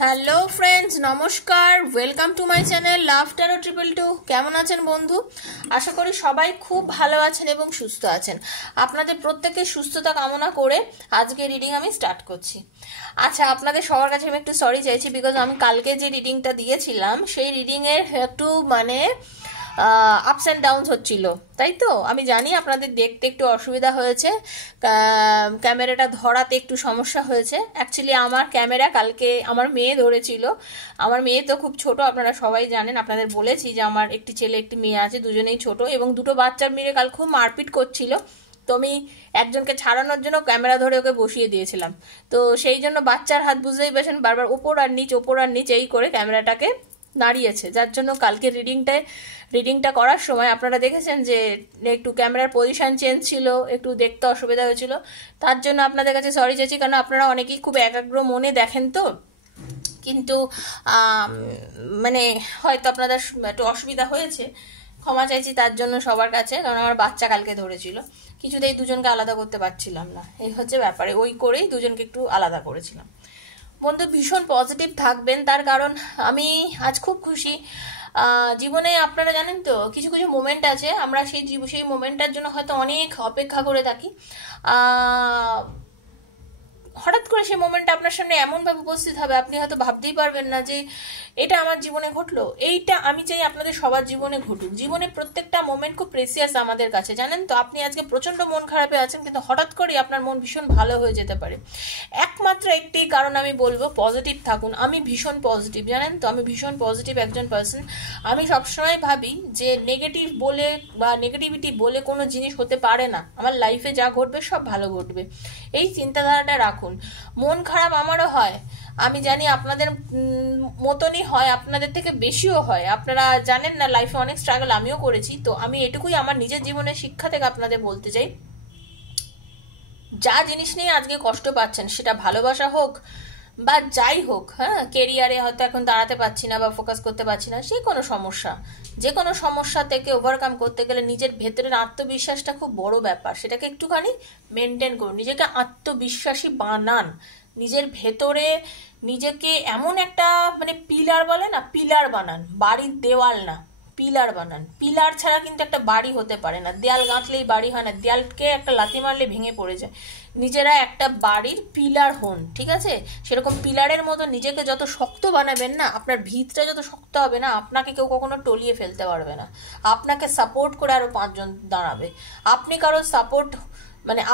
Hello friends, নমস্কার। Welcome to my channel love taro 222। কেমন আছেন বন্ধু? আশা করি সবাই খুব ভালো আছেন এবং সুস্থ আছেন। আপনাদের প্রত্যেকের সুস্থতা কামনা করে আজকে রিডিং আমি স্টার্ট করছি। আচ্ছা, আপনাদের সবার কাছে আমি একটু সরি চাইছি, বিকজ আমি কালকে যে রিডিংটা দিয়েছিলাম সেই রিডিংয়ের একটু আপস অ্যান্ড ডাউনস হচ্ছিল, তাই তো আমি জানি আপনাদের দেখতে একটু অসুবিধা হয়েছে, ক্যামেরাটা ধরাতে একটু সমস্যা হয়েছে। অ্যাকচুয়ালি আমার ক্যামেরা কালকে আমার মেয়ে ধরেছিল। আমার মেয়ে তো খুব ছোট, আপনারা সবাই জানেন, আপনাদের বলেছি যে আমার একটি ছেলে একটি মেয়ে আছে, দুজনেই ছোট, এবং দুটো বাচ্চার মেয়ে কাল খুব মারপিট করছিল। তো আমি একজনকে ছাড়ানোর জন্য ক্যামেরা ধরে ওকে বসিয়ে দিয়েছিলাম। তো সেই জন্য বাচ্চার হাত বুঝতেই পেরেছেন, বারবার ওপর আর নিচ এই করে ক্যামেরাটাকে দাঁড়িয়েছে, যার জন্য কালকে রিডিংটা করার সময় আপনারা দেখেছেন যে একটু ক্যামেরার পজিশন চেঞ্জ ছিল, একটু দেখতে অসুবিধা হয়েছিল। তার জন্য আপনাদের কাছে সরি চাইছি, কারণ আপনারা অনেকেই খুব একাগ্র মনে দেখেন, তো কিন্তু হয়তো আপনাদের একটু অসুবিধা হয়েছে, ক্ষমা চাইছি তার জন্য সবার কাছে। কারণ আমার বাচ্চা কালকে ধরেছিল, কিছুতেই দুজনকে আলাদা করতে পারছিলাম না, এই হচ্ছে ব্যাপারে, ওই করেই দুজনকে একটু আলাদা করেছিলাম। বন্ধু, ভীষণ পজিটিভ থাকবেন, তার কারণ আমি আজ খুব খুশি। জীবনে আপনারা জানেন তো, কিছু কিছু মোমেন্ট আছে, আমরা সেই মোমেন্টটার জন্য হয়তো অনেক অপেক্ষা করে থাকি। হঠাৎ করে সেই মোমেন্টটা আপনার সামনে এমনভাবে উপস্থিত হবে, আপনি হয়তো ভাবতেই পারবেন না যে এটা আমার জীবনে ঘটলো। এইটা আমি চাই আপনাদের সবার জীবনে ঘটুক। জীবনে প্রত্যেকটা মোমেন্ট খুব প্রেসিয়াস আমাদের কাছে, জানেন তো। আপনি আজকে প্রচন্ড মন খারাপে আছেন, কিন্তু হঠাৎ করে আপনার মন ভীষণ ভালো হয়ে যেতে পারে। একমাত্র একটি কারণ আমি বলবো, পজিটিভ থাকুন। আমি ভীষণ পজিটিভ, জানেন তো, আমি ভীষণ পজিটিভ একজন পার্সন। আমি সবসময় ভাবি যে নেগেটিভ বলে বা নেগেটিভিটি বলে কোনো জিনিস হতে পারে না। আমার লাইফে যা ঘটবে সব ভালো ঘটবে, এই চিন্তাধারাটা রাখুন। মন খারাপ আমারও হয়, আমি জানি আপনাদের মতনই হয়, আপনাদের থেকে বেশিও হয়। আপনারা জানেন না, লাইফে অনেক স্ট্রাগল আমিও করেছি। তো আমি এটুকুই আমার নিজের জীবনের শিক্ষা থেকে আপনাদের বলতে চাই, যা জিনিস নিয়ে আজকে কষ্ট পাচ্ছেন, সেটা ভালোবাসা হোক বা যাই হোক, হ্যাঁ, কেরিয়ারে হয়তো এখন দাঁড়াতে পারছি না বা ফোকাস করতে পারছি না, যে কোনো সমস্যা থেকে ওভারকাম করতে গেলে নিজের ভেতরের আত্মবিশ্বাসটা খুব বড় ব্যাপার। সেটাকে একটুখানি মেনটেন করুন, নিজেকে আত্মবিশ্বাসী বানান। নিজের ভেতরে নিজেকে এমন একটা পিলার বলে না, পিলার বানান, বাড়ির দেওয়াল না, পিলার বানান। পিলার ছাড়া কিন্তু একটা বাড়ি হতে পারে না। দেয়াল গাঁথলেই বাড়ি হয় না, দেয়ালকে একটা লাথি মারলে ভেঙে পড়ে যায়। নিজেরা একটা বাড়ির পিলার হন, ঠিক আছে? সেরকম পিলারের মতো নিজেকে যত শক্ত বানাবেন না, আপনার ভিতটা যত শক্ত হবে না, আপনাকে কেউ কখনো টলিয়ে ফেলতে পারবে না। আপনাকে সাপোর্ট করে আরো 5 জন দাঁড়াবে। আপনি কারো সাপোর্ট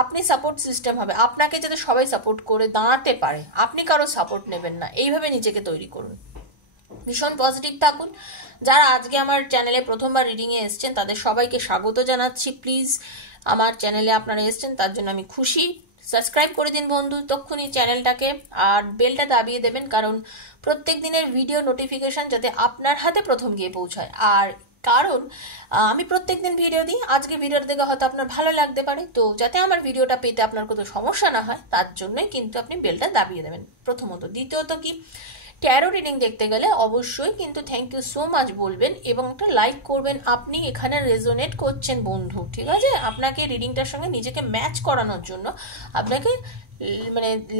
আপনি সাপোর্ট সিস্টেম হবে, আপনাকে যাতে সবাই সাপোর্ট করে দাঁড়াতে পারে। আপনি কারো সাপোর্ট নেবেন না, এইভাবে নিজেকে তৈরি করুন। ভীষণ পজিটিভ থাকুন। যারা আজকে আমার চ্যানেলে প্রথমবার রিডিংয়ে এসছেন, তাদের সবাইকে স্বাগত জানাচ্ছি। প্লিজ, আমার চ্যানেলে আপনারা এসছেন, তার জন্য আমি খুশি। সাবস্ক্রাইব করে দিন বন্ধু তক্ষুনি চ্যানেলটাকে, আর বেলটা দাবিয়ে দেবেন, কারণ প্রত্যেক দিনের ভিডিও নোটিফিকেশন যাতে আপনার হাতে প্রথম গিয়ে পৌঁছায়। আর কারণ আমি প্রত্যেকদিন ভিডিও দিই, আজকে ভিডিওটা দেখে হয়তো আপনার ভালো লাগতে পারে, তো যাতে আমার ভিডিওটা পেতে আপনার কোনো সমস্যা না হয়, তার জন্যই কিন্তু আপনি বেলটা দাবিয়ে দেবেন প্রথমত। দ্বিতীয়ত কি, ট্যারো রিডিং দেখতে গেলে অবশ্যই কিন্তু থ্যাংক ইউ সো মাচ বলবেন এবং একটা লাইক করবেন। আপনি এখানে রেজোনেট করছেন বন্ধু, ঠিক আছে? আপনাকে রিডিংটার সঙ্গে নিজেকে ম্যাচ করানোর জন্য আপনাকে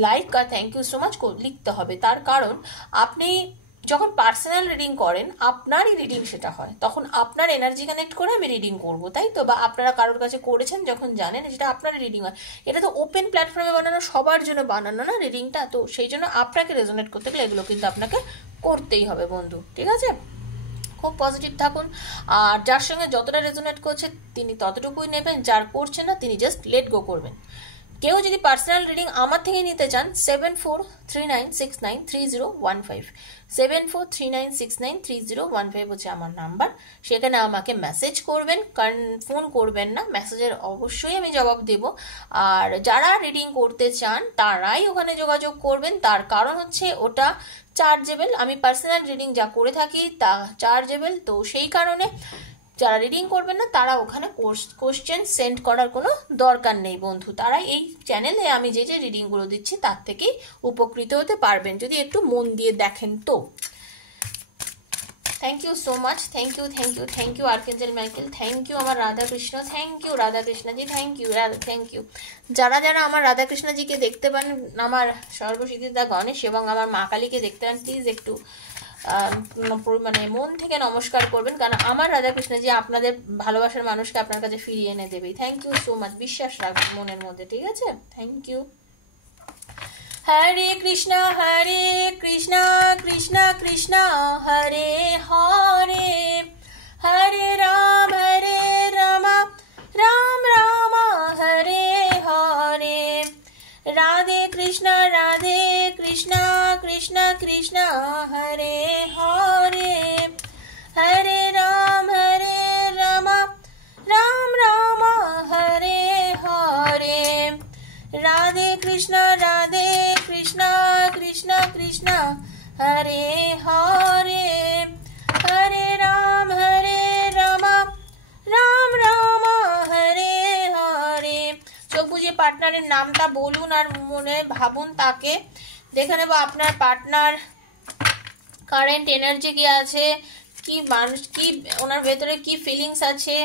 লাইক আর থ্যাংক ইউ সো মাচ লিখতে হবে। তার কারণ আপনি যখন পার্সোনাল রিডিং করেন, আপনারই রিডিং সেটা হয়, তখন আপনার এনার্জি কানেক্ট করে আমি রিডিং করব, তাই তো? বা আপনারা কারোর কাছে করেছেন যখন জানেন, যেটা আপনার রিডিং হয়। এটা তো ওপেন প্ল্যাটফর্মে বানানো, সবার জন্য বানানো না রিডিংটা, তো সেই জন্য আপনাকে রেজোনেট করতে গেলে এগুলো কিন্তু আপনাকে করতেই হবে বন্ধু, ঠিক আছে? খুব পজিটিভ থাকুন, আর যার সঙ্গে যতটা রেজোনেট করছে তিনি ততটুকুই নেবেন, যার করছে না তিনি জাস্ট লেট গো করবেন। কেউ যদি পার্সোনাল রিডিং আমার থেকে নিতে চান, 7439693015, 7439693015 হচ্ছে আমার নাম্বার। সেখানে আমাকে মেসেজ করবেন, কারণ ফোন করবেন না, মেসেজের অবশ্যই আমি জবাব দেব। আর যারা রিডিং করতে চান তারাই ওখানে যোগাযোগ করবেন, তার কারণ হচ্ছে ওটা চার্জেবল। আমি পার্সোনাল রিডিং যা করে থাকি তা চার্জেবল, তো সেই কারণে যারা রিডিং করবেন না তারা ওখানে কোশ্চেন সেন্ড করার কোনো দরকার নেই বন্ধু। তারা এই চ্যানেলে আমি যে যে রিডিংগুলো দিচ্ছি তার থেকেই উপকৃত হতে পারবেন, যদি একটু মন দিয়ে দেখেন। তো thank you so much, thank you thank you thank you archangel Michael, thank you আমার Radha Krishna, thank you Radha Krishnaji, thank you. যারা যারা আমার রাধা কৃষ্ণজিকে দেখতে পান, আমার সর্বসিদ্ধিদা গণেশ এবং আমার মা কালীকে দেখতে পান, প্লিজ একটু মানে মন থেকে নমস্কার করবেন, কারণ আমার রাধা কৃষ্ণজি আপনাদের ভালোবাসার মানুষকে আপনার কাছে ফিরিয়ে এনে দেবে। থ্যাংক ইউ সো মাচ, বিশ্বাস রাখবেন মনের মধ্যে, ঠিক আছে? Thank you. हरे कृष्णा कृष्णा कृष्णा हरे हरे, हरे राम राम राम हरे हरे, राधे कृष्णा कृष्णा कृष्णा हरे हरे, हरे राम राम राम हरे हरे, राधे कृष्णा कृष्णा कृष्णा हरे हरे, हरे राम राम राम हरे हरे। চোখ বুঝে পার্টনারের নামটা বলুন আর মনে ভাবুন, তাকে দেখে নেব আপনার পার্টনার কারেন্ট এনার্জি কি আছে, কি মানুষ, কি ওনার ভেতরে কি ফিলিংস আছে,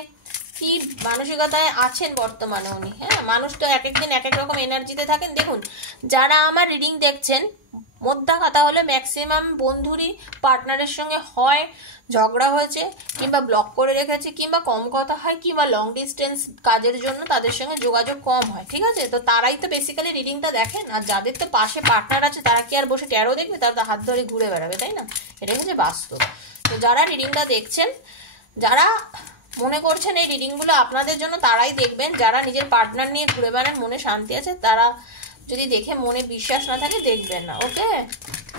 কি মানসিকতায় আছেন বর্তমানে উনি। হ্যাঁ, মানুষ তো এক একদিন এক এক রকম এনার্জিতে থাকেন। দেখুন, যারা আমার রিডিং দেখছেন, মোদ্দা কথা হলো ম্যাক্সিমাম বন্ধুরই পার্টনারের সঙ্গে হয় ঝগড়া হয়েছে, কিংবা ব্লক করে রেখেছে, কিংবা কম কথা হয়, কিংবা লং ডিস্টেন্স কাজের জন্য তাদের সঙ্গে যোগাযোগ কম হয়, ঠিক আছে? তো তারাই তো বেসিক্যালি রিডিংটা দেখেন, আর যাদের তো পাশে পার্টনার আছে তারা কি আর বসে ট্যারো দেখবে? তারা তো হাত ধরে ঘুরে বেড়াবে, তাই না? এটাই হচ্ছে বাস্তব। তো যারা রিডিংটা দেখছেন, যারা মনে করছেন এই রিডিংগুলো আপনাদের জন্য, তারাই দেখবেন। যারা নিজের পার্টনার নিয়ে ঘুরে বেড়ান, মনে শান্তি আছে, তারা যদি দেখে মনে বিশ্বাস না থাকে দেখবেন না। Okay,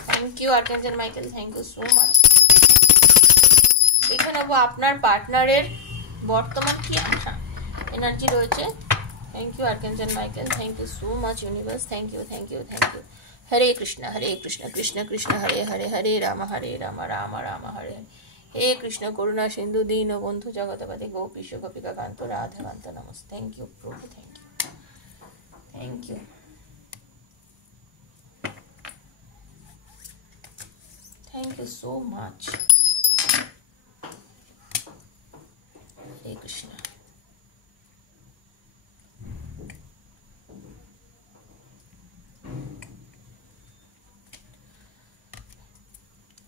thank you archangel Michael, thank you so much. দেখে নেবো আপনার পার্টনারের বর্তমান কি আশা এনার্জি রয়েছে। Thank you archangel Michael, thank you so much universe, thank you thank you thank you. Hare Krishna Krishna Krishna Hare Hare, Hare Ram Ram Ram Hare Hare, हे कृष्ण करुणा सिंधु दीन बंधु जगतपति गोपीश गोपिका कांत राधा कांत नमस्ते। थैंक यू प्रभु, thank you thank you so much. हरे कृष्ण।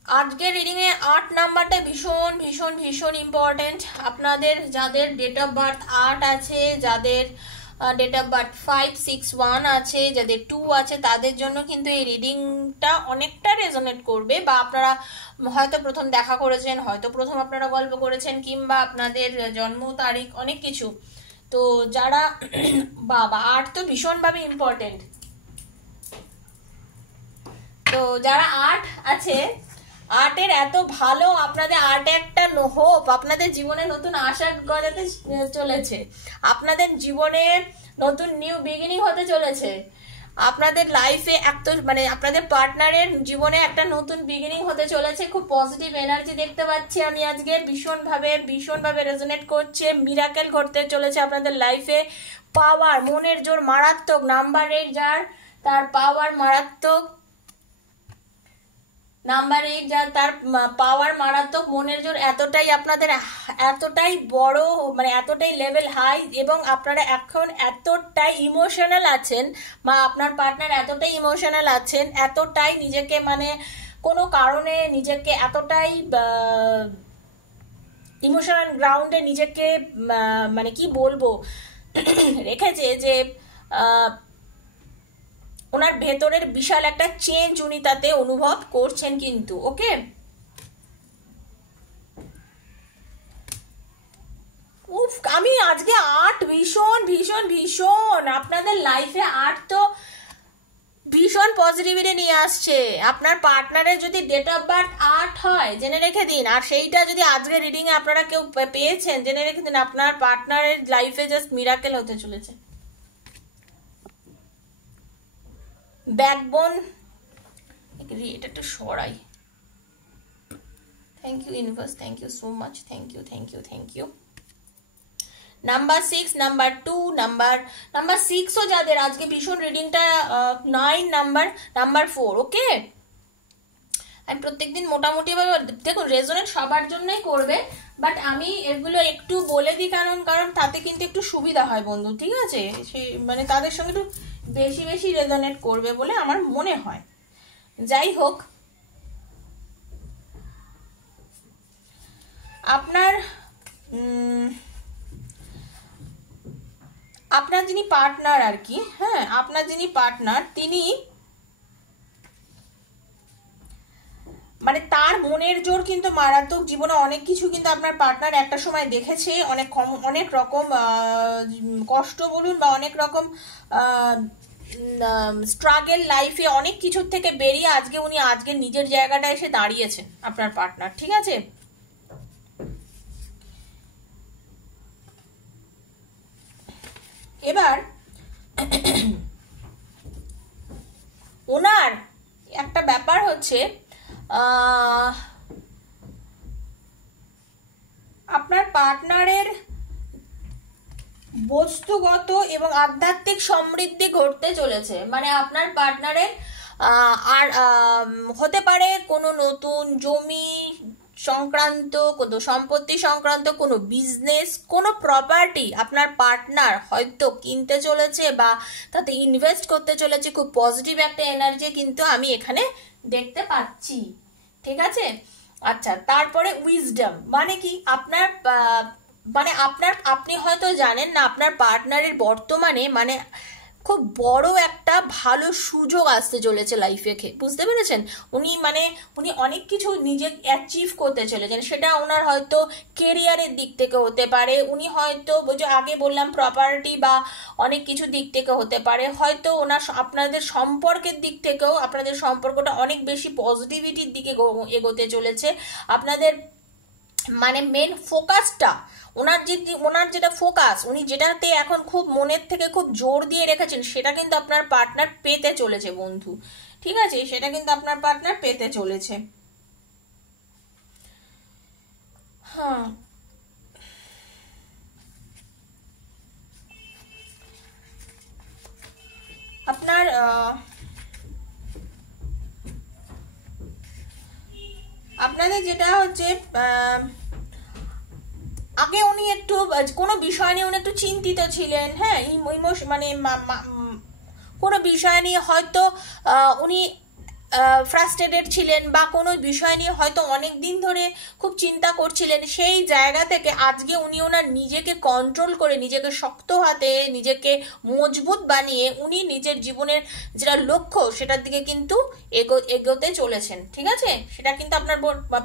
আজকের রিডিং এ 8 নাম্বারটা ভীষণ ভীষণ ভীষণ ইম্পর্টেন্ট। আপনাদের যাদের ডেট অফ বার্থ 8 আছে, যাদের ডেট অফ বার্থ 561 আছে, যাদের 2 আছে, তাদের জন্য কিন্তু এই রিডিংটা অনেকটা রেজোনেট করবে। বা আপনারা হয়তো প্রথম দেখা করেছেন, হয়তো প্রথম আপনারা গল্প করেছেন, কিংবা আপনাদের জন্ম তারিখ অনেক কিছু। তো যারা বাবা 8 তো ভীষণভাবে ইম্পর্টেন্ট। তো যারা 8 আছে, 8-এর এত ভালো, আপনাদের 8 একটা হোপ, আপনাদের জীবনে নতুন আশা গজাতে চলেছে, আপনাদের জীবনে নতুন নিউ বিগিনিং হতে চলেছে, আপনাদের লাইফে একটা মানে আপনাদের পার্টনারের জীবনে একটা নতুন বিগিনিং হতে চলেছে। খুব পজিটিভ এনার্জি দেখতে পাচ্ছি আমি আজকে, ভীষণভাবে রেজোনেট করছে। মিরাকেল ঘটতে চলেছে আপনাদের লাইফে। পাওয়ার, মনের জোর মারাত্মক। নাম্বার 8 যার, তার পাওয়ার মারাত্মক। নাম্বার 8 যার, তার পাওয়ার মারাত্মক। মনের জোর এতটাই আপনাদের, এতটাই বড়, মানে এতটাই লেভেল হাই, এবং আপনারা এখন এতটাই ইমোশনাল আছেন, বা আপনার পার্টনার এতটাই ইমোশনাল আছেন, এতটাই নিজেকে মানে কোনো কারণে নিজেকে এতটাই ইমোশনাল গ্রাউন্ডে নিজেকে মানে কি বলবো রেখেছে যে ওনার ভেতরের বিশাল একটা চেঞ্জ উনি তাতে অনুভব করছেন কিন্তু। ওকে, উফ, আমি আজকে 8 ভীষণ ভীষণ ভীষণ আপনাদের লাইফে 8 তো ভীষণ পজিটিভিটি নিয়ে আসছে। আপনার পার্টনারের যদি ডেট অফ বার্থ 8 হয় জেনে রেখে দিন, আর সেইটা যদি আজকের রিডিং এ আপনারা কেউ পেয়েছেন জেনে রেখে দিন, আপনার পার্টনারের লাইফে জাস্ট মিরাকেল হতে চলেছে। ব্যাকবোন, এটা একটু সরাই। Thank you universe, thank you so much, thank you thank you thank you. Number 6, number 2, number 6ও যাদের আজকে ভীষণ রিডিংটা 9 নাম্বার 4। ওকে, আমি প্রত্যেকদিন মোটামুটিভাবে দেখুন রেজোনেট সবার জন্যই করবে, বাট আমি এগুলো একটু বলে দিই কারণ তাতে কিন্তু একটু সুবিধা হয় বন্ধু, ঠিক আছে? মানে তাদের সঙ্গে একটু বেশি বেশি রেজোনেট করবে বলে আমার মনে হয়। যাই হোক, আপনার আপনার যিনি পার্টনার আর কি, হ্যাঁ, আপনার যিনি পার্টনার তিনি মানে তার মনের জোর কিন্তু মারাত্মক। জীবনে অনেক কিছু কিন্তু আপনার পার্টনার একটা সময় দেখেছে, অনেক রকম কষ্ট বলুন বা অনেক রকম স্ট্রাগল লাইফে অনেক কিছুর থেকে বেরিয়ে আজকে নিজের জায়গাটা এসে দাঁড়িয়েছেন আপনার পার্টনার, ঠিক আছে? এবার ওনার একটা ব্যাপার হচ্ছে আপনার পার্টনারের বস্তুগত এবং আধ্যাত্মিক সমৃদ্ধি ঘটতে চলেছে। মানে আপনার পার্টনারের আর হতে পারে কোনো নতুন জমি সংক্রান্ত, কোনো সম্পত্তি সংক্রান্ত, কোনো বিজনেস, কোনো প্রপার্টি আপনার পার্টনার হয়তো কিনতে চলেছে বা তাতে ইনভেস্ট করতে চলেছে। খুব পজিটিভ একটা এনার্জি কিন্তু আমি এখানে দেখতে পাচ্ছি, ঠিক আছে? আচ্ছা, তারপরে উইজডম মানে কি? আপনি হয়তো জানেন না আপনার পার্টনারের বর্তমানে মানে খুব বড় একটা ভালো সুযোগ আসতে চলেছে লাইফে, বুঝতে পেরেছেন? উনি অনেক কিছু নিজে অ্যাচিভ করতে চলেছেন। সেটা ওনার হয়তো কেরিয়ারের দিক থেকে হতে পারে, উনি হয়তো আগে বললাম প্রপার্টি বা অনেক কিছু দিক থেকে হতে পারে, হয়তো ওনার আপনাদের সম্পর্কের দিক থেকেও আপনাদের সম্পর্কটা অনেক বেশি পজিটিভিটির দিকে এগোতে চলেছে। আপনাদের মানে মেন ফোকাসটা ওনার যেটা ফোকাস, উনি যেটাতে এখন খুব মনের থেকে খুব জোর দিয়ে রেখেছেন, সেটা কিন্তু আপনার পার্টনার পেতে চলেছে বন্ধু, ঠিক আছে? সেটা কিন্তু আপনার পার্টনার পেতে চলেছে। হ্যাঁ, আপনার আপনাদের যেটা হচ্ছে আগে উনি একটু কোনো বিষয় নিয়ে উনি একটু চিন্তিত ছিলেন, হ্যাঁ, মানে কোনো বিষয় নিয়ে হয়তো উনি ফ্রাস্ট্রেটেড ছিলেন বা কোনো বিষয় নিয়ে হয়তো অনেক দিন ধরে খুব চিন্তা করছিলেন। সেই জায়গা থেকে আজকে উনি ওনার নিজেকে কন্ট্রোল করে, নিজেকে শক্ত হাতে, নিজেকে মজবুত বানিয়ে উনি নিজের জীবনের যেটা লক্ষ্য সেটার দিকে কিন্তু এগোতে চলেছেন, ঠিক আছে? সেটা কিন্তু আপনার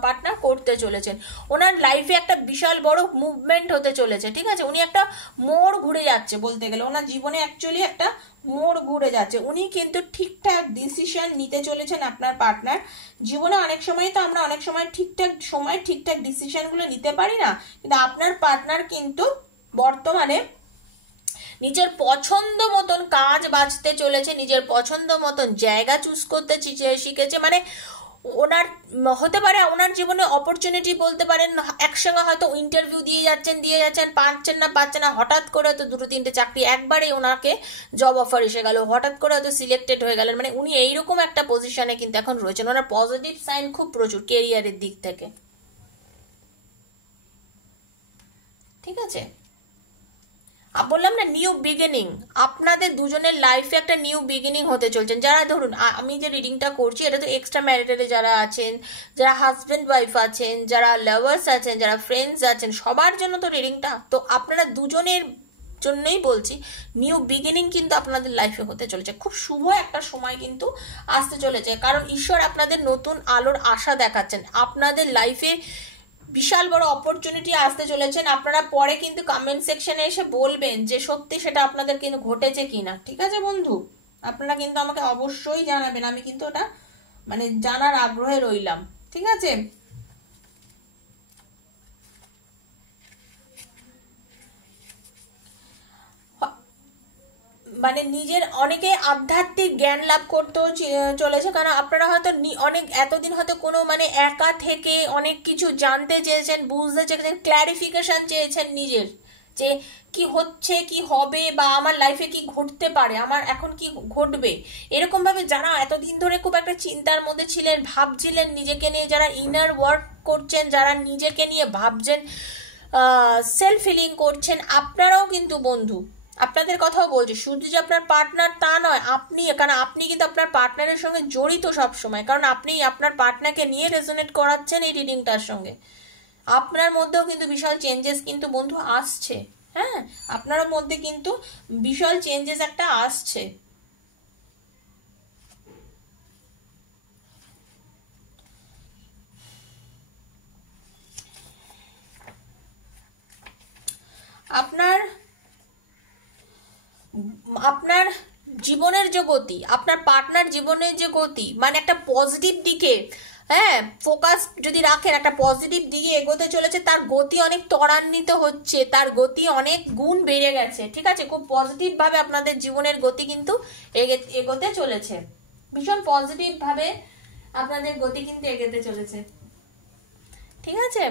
পার্টনার করতে চলেছেন। ওনার লাইফে একটা বিশাল বড় মুভমেন্ট হতে চলেছে, ঠিক আছে? উনি একটা মোড় ঘুরে যাচ্ছে বলতে গেলে, ওনার জীবনে অ্যাকচুয়ালি একটা মোড় ঘুরে যাচ্ছে। উনি কিন্তু ঠিকঠাক ডিসিশন নিতে চলেছেন আপনার পার্টনার। জীবনে অনেক সময় তো আমরা অনেক সময় ঠিকঠাক ডিসিশনগুলো নিতে পারি না, কিন্তু আপনার পার্টনার কিন্তু বর্তমানে নিজের পছন্দ মতন কাজ বাছতে চলেছে, নিজের পছন্দ মতন জায়গা চুজ করতে শিখেছে। মানে ওনার হতে পারে ওনার জীবনে অপরচুনিটি বলতে পারেন, একসঙ্গে হয়তো ইন্টারভিউ দিয়ে যাচ্ছেন, পাচ্ছেন না, হঠাৎ করে হয়তো 2-3টে চাকরি একবারে ওনাকে জব অফার এসে গেল, হঠাৎ করে হয়তো সিলেক্টেড হয়ে গেলেন। মানে উনি এইরকম একটা পজিশনে কিন্তু এখন রয়েছেন। ওনার পজিটিভ সাইন খুব প্রচুর কেরিয়ারের দিক থেকে, ঠিক আছে? বললাম না নিউ বিগিনিং, আপনাদের দুজনের লাইফে একটা নিউ বিগিনিং হতে চলছেন। যারা ধরুন আমি যে রিডিংটা করছি এটা তো এক্সট্রা ম্যারিটালে যারা আছেন, যারা হাজব্যান্ড ওয়াইফ আছেন, যারা লাভার্স আছেন, যারা ফ্রেন্ডস আছেন, সবার জন্য তো রিডিংটা। তো আপনারা দুজনের জন্যই বলছি নিউ বিগিনিং কিন্তু আপনাদের লাইফে হতে চলেছে। খুব শুভ একটা সময় কিন্তু আসতে চলেছে, কারণ ঈশ্বর আপনাদের নতুন আলোর আশা দেখাচ্ছেন। আপনাদের লাইফে বিশাল বড় অপরচুনিটি আসতে চলেছেন। আপনারা পরে কিন্তু কমেন্ট সেকশনে এসে বলবেন যে সত্যি সেটা আপনাদের কিন্তু ঘটেছে কিনা, ঠিক আছে বন্ধু? আপনারা কিন্তু আমাকে অবশ্যই জানাবেন, আমি কিন্তু ওটা মানে জানার আগ্রহে রইলাম, ঠিক আছে? মানে নিজের অনেকে আধ্যাত্মিক জ্ঞান লাভ করতেও চলেছে, কারণ আপনারা হয়তো অনেক এতদিন হয়তো কোনো মানে একা থেকে অনেক কিছু জানতে চেয়েছেন, বুঝতে চেয়েছেন, ক্ল্যারিফিকেশন চেয়েছেন নিজের, যে কি হচ্ছে, কি হবে, বা আমার লাইফে কি ঘটতে পারে, আমার এখন কি ঘটবে, এরকম ভাবে যারা এতদিন ধরে খুব একটা চিন্তার মধ্যে ছিলেন, ভাবছিলেন নিজেকে নিয়ে, যারা ইনার ওয়ার্ক করছেন, যারা নিজেকে নিয়ে ভাবছেন, সেলফ ফিলিং করছেন, আপনারাও কিন্তু বন্ধু, আপনাদের কথাও বলছি, শুধু যে আপনার পার্টনার তা নয়, আপনি, কারণ আপনি কিন্তু আপনার পার্টনারের সঙ্গে জড়িত সব সময়, কারণ আপনি আপনার পার্টনারকে নিয়ে রেজোনেট করাচ্ছেন এই রিডিংটার সঙ্গে। আপনার মধ্যেও কিন্তু বিশাল চেঞ্জেস কিন্তু বন্ধু আসছে। হ্যাঁ, আপনার মধ্যে কিন্তু বিশাল চেঞ্জেস একটা আসছে। আপনার আপনার জীবনের যে গতি, আপনার পার্টনার জীবনের যে গতি, মানে একটা পজিটিভ দিকে, হ্যাঁ, ফোকাস যদি রাখেন, একটা পজিটিভ দিকে এগোতে চলেছে, তার গতি অনেক ত্বরান্বিত হচ্ছে, তার গতি অনেক গুণ বেড়ে গেছে। ঠিক আছে, খুব পজিটিভ ভাবে আপনাদের জীবনের গতি কিন্তু এগোতে চলেছে, ভীষণ পজিটিভ ভাবে আপনাদের গতি কিন্তু এগোতে চলেছে। ঠিক আছে,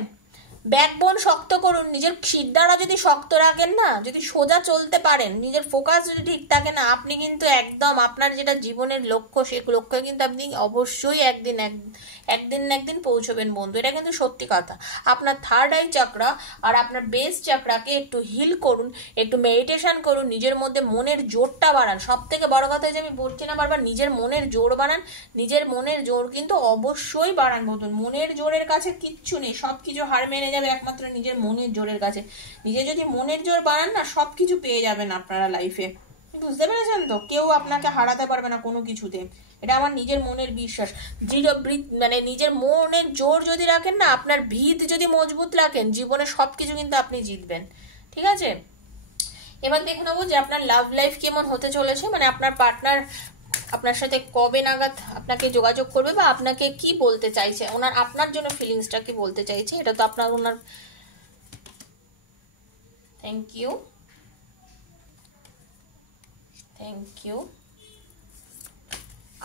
ব্যাকবোন শক্ত করুন, নিজের শিরদাঁড়া যদি শক্ত রাখেন না, যদি সোজা চলতে পারেন, নিজের ফোকাস যদি ঠিক থাকে না, আপনি কিন্তু একদম আপনার যেটা জীবনের লক্ষ্য, সেই লক্ষ্যে কিন্তু আপনি অবশ্যই একদিন না একদিন পৌঁছবেন বন্ধু, এটা কিন্তু সত্যি কথা। আপনার থার্ড আই চাকরা আর আপনার বেস চাকরাকে একটু হিল করুন, একটু মেডিটেশন করুন, নিজের মধ্যে মনের জোরটা বাড়ান। সব থেকে বড় কথা যে আমি বলছি না বারবার, নিজের মনের জোর বাড়ান, নিজের মনের জোর কিন্তু অবশ্যই বাড়ান বন্ধু। মনের জোরের কাছে কিচ্ছু নেই, সব কিছু হার মেনে যাবে একমাত্র নিজের মনের জোরের কাছে। নিজে যদি মনের জোর বাড়ান না, সব কিছু পেয়ে যাবেন আপনারা লাইফে। বুঝতে পেরেছেন তো? কেউ আপনাকে হারাতে পারবে না কোনো কিছুতে, এটা আমার নিজের মনের বিশ্বাস। মানে নিজের মনের জোর যদি রাখেন না, আপনার ভিত যদি মজবুত রাখেন, জীবনে সবকিছু কিন্তু আপনি জিতবেন। ঠিক আছে, এবার দেখে নেবো যে আপনার লাভ লাইফ কেমন হতে চলেছে, মানে আপনার পার্টনার আপনার সাথে কবে নাগাদ আপনাকে যোগাযোগ করবে, বা আপনাকে কি বলতে চাইছে, ওনার আপনার জন্য ফিলিংসটা কি বলতে চাইছে, এটা তো আপনার ওনার। Thank you, thank you.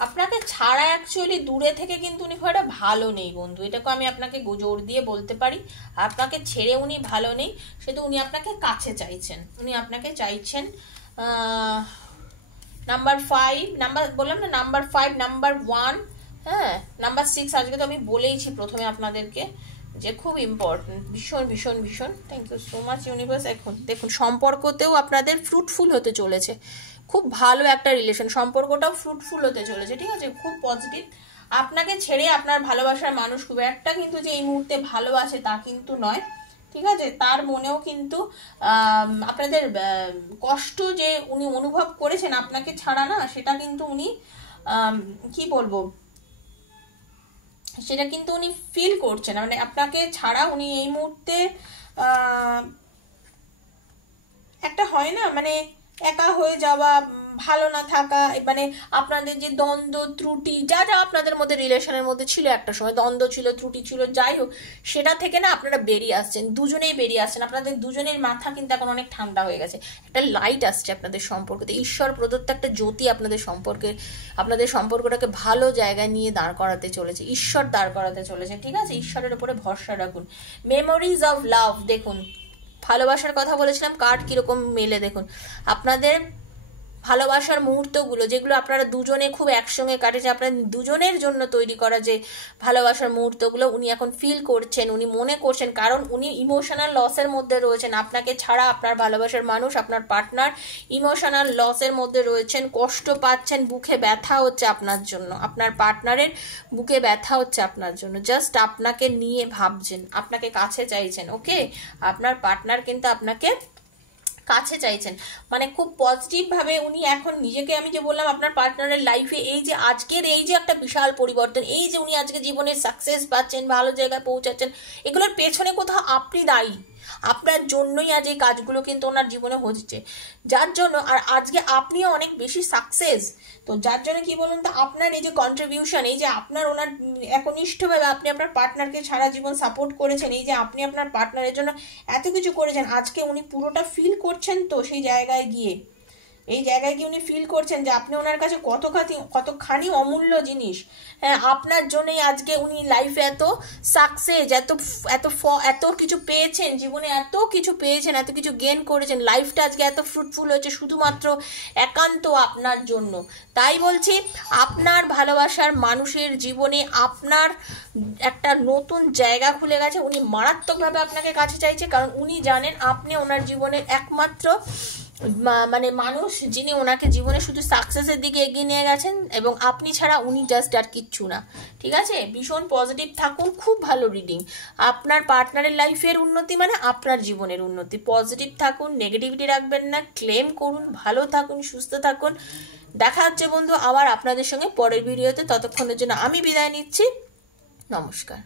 আপনাকে ছাড়া অ্যাকচুয়ালি দূরে থেকে কিন্তু উনি খুব একটা ভালো নেই বন্ধু, এটাকে আমি আপনাকে জোর দিয়ে বলতে পারি। আপনাকে ছেড়ে উনি ভালো নেই, সেটা উনি আপনাকে কাছে চাইছেন, উনি আপনাকে চাইছেন। নাম্বার 5, নাম্বার বললাম না, নাম্বার 5, নাম্বার 1, হ্যাঁ, নাম্বার 6, আজকে তো আমি বলেইছি প্রথমে আপনাদেরকে যে খুব ইম্পর্টেন্ট, ভীষণ ভীষণ ভীষণ। Thank you so much universe. এখন দেখুন, সম্পর্কতেও আপনাদের ফ্রুটফুল হতে চলেছে, খুব ভালো একটা রিলেশন, সম্পর্কটাও ফ্রুটফুল হতে চলেছে। ঠিক আছে, খুব পজিটিভ। আপনাকে ছেড়ে আপনার ভালোবাসার মানুষ খুব একটা কিন্তু যে এই মুহূর্তে ভালোবাসে তা কিন্তু নয়। ঠিক আছে, তার মনেও কিন্তু আপনাদের কষ্ট যে উনি অনুভব করেছেন আপনাকে ছাড়া না, সেটা কিন্তু উনি কি বলবো, সেটা কিন্তু উনি ফিল করছেন, মানে আপনাকে ছাড়া উনি এই মুহূর্তে একটা হয় না, মানে একা হয়ে যাওয়া, ভালো না থাকা, মানে আপনাদের যে দ্বন্দ্ব ত্রুটি যা যা আপনাদের মধ্যে রিলেশনের মধ্যে ছিল, একটা সময় দ্বন্দ্ব ছিল, ত্রুটি ছিল, যাই হোক, সেটা থেকে না আপনারা বেরিয়ে আসছেন, দুজনেই বেরিয়ে আসছেন। আপনাদের দুজনের মাথা কিন্তু এখন অনেক ঠান্ডা হয়ে গেছে, একটা লাইট আসছে আপনাদের সম্পর্কতে, ঈশ্বর প্রদত্ত একটা জ্যোতি আপনাদের সম্পর্কটাকে ভালো জায়গায় নিয়ে দাঁড় করাতে চলেছে, ঈশ্বর দাঁড় করাতে চলেছে। ঠিক আছে, ঈশ্বরের উপরে ভরসা রাখুন। মেমোরিজ অফ লাভ, দেখুন ভালোবাসার কথা বলেছিলাম, কার্ড কিরকম মেলে দেখুন। আপনাদের ভালোবাসার মুহূর্তগুলো, যেগুলো আপনারা দুজনে খুব একসঙ্গে কাটেছে, আপনার দুজনের জন্য তৈরি করা যে ভালোবাসার মুহূর্তগুলো উনি এখন ফিল করছেন, উনি মনে করছেন, কারণ উনি ইমোশনাল লসের মধ্যে রয়েছেন। আপনাকে ছাড়া আপনার ভালোবাসার মানুষ, আপনার পার্টনার ইমোশনাল লসের মধ্যে রয়েছেন, কষ্ট পাচ্ছেন, বুকে ব্যথা হচ্ছে আপনার জন্য, আপনার পার্টনারের বুকে ব্যথা হচ্ছে আপনার জন্য, জাস্ট আপনাকে নিয়ে ভাবছেন, আপনাকে কাছে চাইছেন। ওকে, আপনার পার্টনার কিন্তু আপনাকে কাছে চাইছেন, মানে খুব পজিটিভ ভাবে উনি এখন নিজেকে, আমি যে বললাম আপনার পার্টনারের লাইফে এই যে আজকের এই যে একটা বিশাল পরিবর্তন, এই যে উনি আজকে জীবনে সাকসেস পাচ্ছেন, ভালো জায়গায় পৌঁছাচ্ছেন, এগুলোর পেছনে কোথাও আপনি দায়ী, আপনার জন্যই আজ এই কাজগুলো কিন্তু ওনার জীবনে হচ্ছে, যার জন্য আর আজকে আপনিও অনেক বেশি সাকসেস। তো যার জন্য কি বলুন তো, আপনার এই যে কন্ট্রিবিউশন, এই যে আপনার ওনার একনিষ্ঠভাবে আপনি আপনার পার্টনারকে সারা জীবন সাপোর্ট করেছেন, এই যে আপনি আপনার পার্টনারের জন্য এত কিছু করেছেন, আজকে উনি পুরোটা ফিল করছেন তো সেই জায়গায় গিয়ে। এই জায়গায় কি উনি ফিল করছেন যে আপনি ওনার কাছে কতখানি অমূল্য জিনিস। হ্যাঁ, আপনার জন্যই আজকে উনি লাইফে এত সাকসেস, এত কিছু পেয়েছেন, জীবনে এত কিছু পেয়েছেন, এত কিছু গেন করেছেন, লাইফটা আজকে এত ফ্রুটফুল হয়েছে শুধুমাত্র একান্ত আপনার জন্য। তাই বলছি, আপনার ভালোবাসার মানুষের জীবনে আপনার একটা নতুন জায়গা খুলে গেছে। উনি মারাত্মকভাবে আপনাকে কাছে চাইছে, কারণ উনি জানেন আপনি ওনার জীবনের একমাত্র মানে মানুষ, যিনি ওনাকে জীবনে শুধু সাকসেসের দিকে এগিয়ে নিয়ে গেছেন, এবং আপনি ছাড়া উনি জাস্ট আর কিচ্ছু না। ঠিক আছে, ভীষণ পজিটিভ থাকুন, খুব ভালো রিডিং। আপনার পার্টনারের লাইফের উন্নতি মানে আপনার জীবনের উন্নতি। পজিটিভ থাকুন, নেগেটিভিটি রাখবেন না, ক্লেম করুন, ভালো থাকুন, সুস্থ থাকুন। দেখা হচ্ছে বন্ধু আবার আপনাদের সঙ্গে পরের ভিডিওতে। ততক্ষণের জন্য আমি বিদায় নিচ্ছি। নমস্কার।